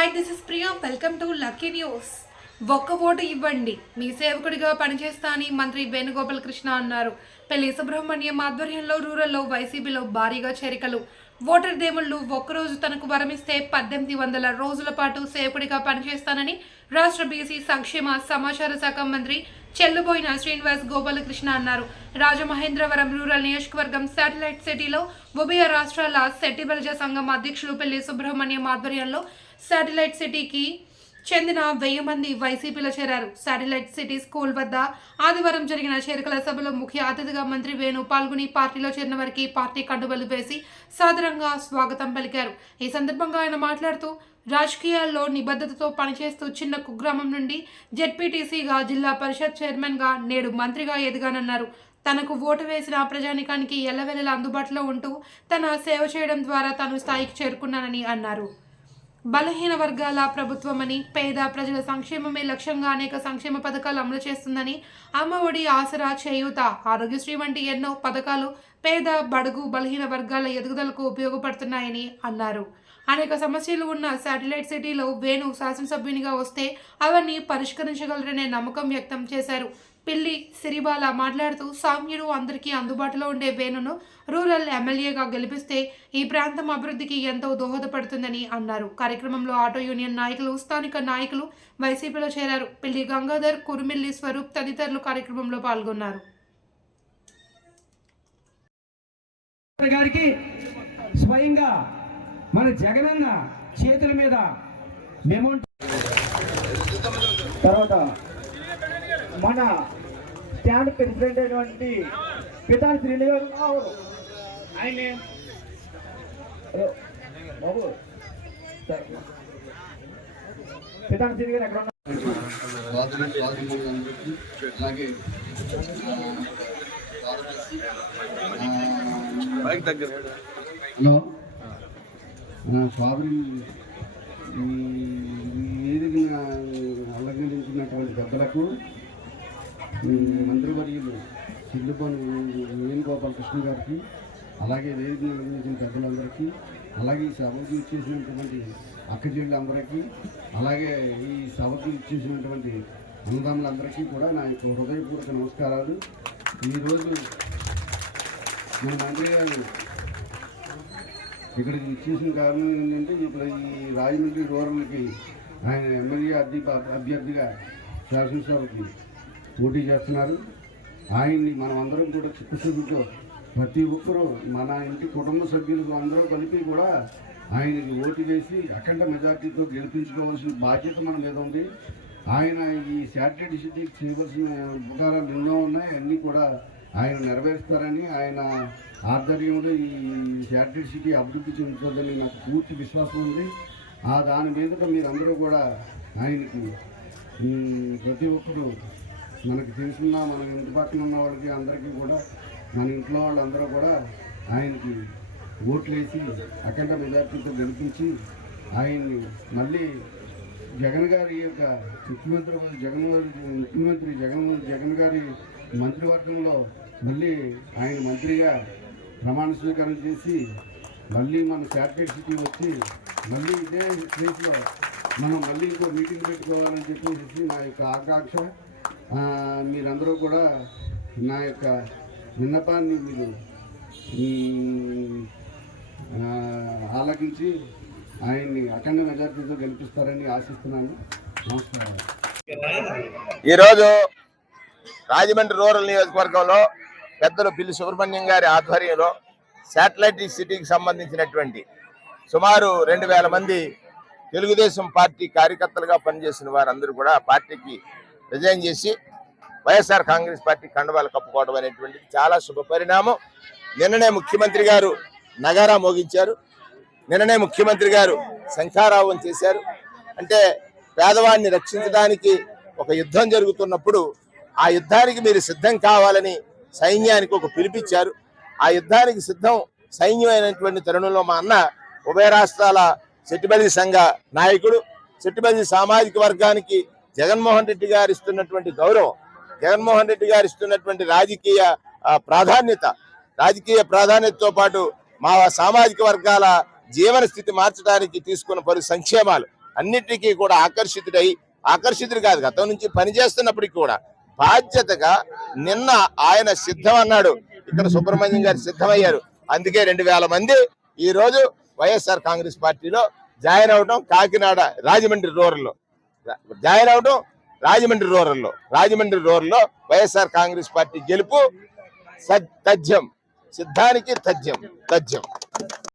Hi this is Priya welcome to lucky news ఒక్క vote ఇవ్వండి. మీ సేవకుడిగా పనిచేస్తానని మంత్రి వేణుగోపాల్ కృష్ణ అన్నారు. పెళ్ళి సుబ్రహ్మణ్యం ఆధ్వర్యంలో రూరల్లో వైసీపీలో భారీగా చేరికలు. ఓటర్ దేవుళ్ళు ఒక్కరోజు తనకు వరమిస్తే పద్దెనిమిది వందల రోజుల పాటు సేవకుడిగా పనిచేస్తానని రాష్ట్ర బీసీ సంక్షేమ సమాచార శాఖ మంత్రి చెల్లుబోయిన శ్రీనివాస్ గోపాలకృష్ణ అన్నారు. రాజమహేంద్రవరం రూరల్ నియోజకవర్గం శాటిలైట్ సిటీలో ఉభయ రాష్ట్రాల సెట్టిబలజ సంఘం అధ్యక్షులు పెళ్ళి సుబ్రహ్మణ్యం ఆధ్వర్యంలో శాటిలైట్ సిటీకి చెందిన వెయ్యి మంది వైసీపీలో చేరారు. శాటిలైట్ సిటీ స్కూల్ వద్ద ఆదివారం జరిగిన చేరికల సభలో ముఖ్య అతిథిగా మంత్రి వేణు పాల్గొని పార్టీలో చేరిన వారికి పార్టీ కండువలు వేసి సాదరంగా స్వాగతం పలికారు. ఈ సందర్భంగా ఆయన మాట్లాడుతూ రాజకీయాల్లో నిబద్ధతతో పనిచేస్తూ చిన్న కుగ్రామం నుండి జెడ్పీటీసీగా జిల్లా పరిషత్ చైర్మన్గా నేడు మంత్రిగా ఎదిగానన్నారు. తనకు ఓటు వేసిన ప్రజానికానికి ఎల్లవెల్లలా అందుబాటులో ఉంటూ తన సేవ చేయడం ద్వారా తాను స్థాయికి చేరుకున్నానని అన్నారు. బలహీన వర్గాల ప్రభుత్వమని పేద ప్రజల సంక్షేమమే లక్ష్యంగా అనేక సంక్షేమ పథకాలు అమలు చేస్తుందని అమ్మఒడి ఆసరా చేయూత ఆరోగ్యశ్రీ వంటి ఎన్నో పథకాలు పేద బడుగు బలహీన వర్గాల ఎదుగుదలకు ఉపయోగపడుతున్నాయని అన్నారు. అనేక సమస్యలు ఉన్న శాటిలైట్ సిటీలో వేణు శాసనసభ్యునిగా వస్తే అవన్నీ పరిష్కరించగలరనే నమ్మకం వ్యక్తం చేశారు. పిల్లి సిరిబాల మాట్లాడుతూ సామ్యుడు అందరికీ అందుబాటులో ఉండే వేణును రూరల్ ఎమ్మెల్యేగా గెలిపిస్తే ఈ ప్రాంతం అభివృద్ధికి ఎంతో దోహదపడుతుందని అన్నారు. కార్యక్రమంలో ఆటో యూనియన్ నాయకులు స్థానిక నాయకులు వైసీపీలో చేరారు. పిల్లి గంగాధర్ కురుమిల్లి స్వరూప్ తదితరులు కార్యక్రమంలో పాల్గొన్నారు. గారికి స్వయంగా మన జగనన్న చేతుల మీద మేము తర్వాత మన స్టాండ్ ప్రెసిడెంట్ అయినటువంటి పితాని శ్రీని గారు హలో, బాబు. పితాని శ్రీని గారు ఎక్కడ అలాగే హలో నా స్వామి వేదికను అలంకరించినటువంటి పెద్దలకు మంత్రివర్యులు సిల్లుపని వేణు గోపాలకృష్ణ గారికి అలాగే వేదికను అలంకరించిన పెద్దలందరికీ అలాగే ఈ సభకు ఇచ్చేసినటువంటి అక్క చెల్లెళ్ళందరికీ అలాగే ఈ సభకు ఇచ్చేసినటువంటి అన్నదమ్ములందరికీ కూడా నా యొక్క హృదయపూర్వక నమస్కారాలు. ఈరోజు మన మంత్రి గారు ఇక్కడికి ఇచ్చేసిన కారణం ఏంటంటే ఇప్పుడు ఈ రాజమండ్రి రూరల్కి ఆయన ఎమ్మెల్యే అభ్య అభ్యర్థిగా శాసనసభకి పోటీ చేస్తున్నారు. ఆయన్ని మనం అందరం కూడా చిత్తశుద్ధితో ప్రతి ఒక్కరూ మన ఇంటి కుటుంబ సభ్యులు అందరూ కలిపి కూడా ఆయనకి ఓటు వేసి అఖండ మెజార్టీతో గెలిపించుకోవాల్సిన బాధ్యత మన మీద ఉంది. ఆయన ఈ శాటిలైట్ సిటీకి చేయవలసిన ఉపకారాలు ఎన్నో ఉన్నాయి. అన్నీ కూడా ఆయన నెరవేరుస్తారని ఆయన ఆధ్వర్యంలో ఈ శాటిలైట్ సిటీ అభివృద్ధి చెందుతుందని నాకు పూర్తి విశ్వాసం ఉంది. ఆ దాని మీదట మీరందరూ కూడా ఆయనకి ప్రతి ఒక్కరు మనకు తెలిసిన మన ఇంటి పక్కన ఉన్న వాళ్ళకి అందరికీ కూడా మన ఇంట్లో వాళ్ళందరూ కూడా ఆయనకి ఓట్లు వేసి అఖండ మెజార్టీతో గెలిపించి ఆయన్ని మళ్ళీ జగన్ గారి యొక్క ముఖ్యమంత్రి జగన్ గారి ముఖ్యమంత్రి జగన్ జగన్ గారి మంత్రివర్గంలో మళ్ళీ ఆయన మంత్రిగా ప్రమాణ స్వీకారం చేసి మళ్ళీ మన శాటిలైట్ సిటీ వచ్చి మళ్ళీ ఇదే ప్లేస్లో మనం మళ్ళీ ఇంకో మీటింగ్ పెట్టుకోవాలని చెప్పేసి నా యొక్క ఆకాంక్ష. మీరందరూ కూడా నా యొక్క విన్నపాన్ని మీరు ఆలకించి ఆయన్ని అఖండ మెజార్టీతో గెలిపిస్తారని ఆశిస్తున్నాను. నమస్కారం. ఈరోజు రాజమండ్రి రూరల్ నియోజకవర్గంలో పెద్దలు పిల్లి సుబ్రహ్మణ్యం గారి ఆధ్వర్యంలో శాటిలైట్ సిటీకి సంబంధించినటువంటి సుమారు రెండు వేల మంది తెలుగుదేశం పార్టీ కార్యకర్తలుగా పనిచేసిన వారందరూ కూడా పార్టీకి రిజైన్ చేసి వైఎస్ఆర్ కాంగ్రెస్ పార్టీ కండవాలు కప్పుకోవడం అనేటువంటిది చాలా శుభ పరిణామం. నిన్ననే ముఖ్యమంత్రి గారు నగారా మోగించారు. నిన్ననే ముఖ్యమంత్రి గారు శంఖారావం చేశారు. అంటే పేదవాడిని రక్షించడానికి ఒక యుద్ధం జరుగుతున్నప్పుడు ఆ యుద్ధానికి మీరు సిద్ధం కావాలని సైన్యానికి ఒక పిలిపిచ్చారు ఆ యుద్ధానికి సిద్ధం సైన్యమైనటువంటి తరుణంలో మా అన్న ఉభయ రాష్ట్రాల సెట్టిబల్లి సంఘ నాయకుడు సెట్టిబల్లి సామాజిక వర్గానికి జగన్మోహన్ రెడ్డి గారు ఇస్తున్నటువంటి గౌరవం జగన్మోహన్ రెడ్డి గారు ఇస్తున్నటువంటి రాజకీయ ప్రాధాన్యత రాజకీయ ప్రాధాన్యతతో పాటు మా సామాజిక వర్గాల జీవన స్థితి మార్చడానికి తీసుకున్న పలు సంక్షేమాలు అన్నిటికీ కూడా ఆకర్షితుడై ఆకర్షితుడు కాదు గతం నుంచి పనిచేస్తున్నప్పటికీ కూడా బాధ్యతగా నిన్న ఆయన సిద్ధం అన్నాడు ఇక్కడ సుబ్రహ్మణ్యం గారు సిద్ధమయ్యారు. అందుకే రెండు వేల మంది ఈ రోజు వైఎస్ఆర్ కాంగ్రెస్ పార్టీలో జాయిన్ అవడం కాకినాడ రాజమండ్రి రూరల్లో. జాయిన్ అవడం రాజమండ్రి రూరల్లో రాజమండ్రి రూరల్లో వైఎస్ఆర్ కాంగ్రెస్ పార్టీ గెలుపు తథ్యం. సిద్ధానికి తథ్యం తథ్యం.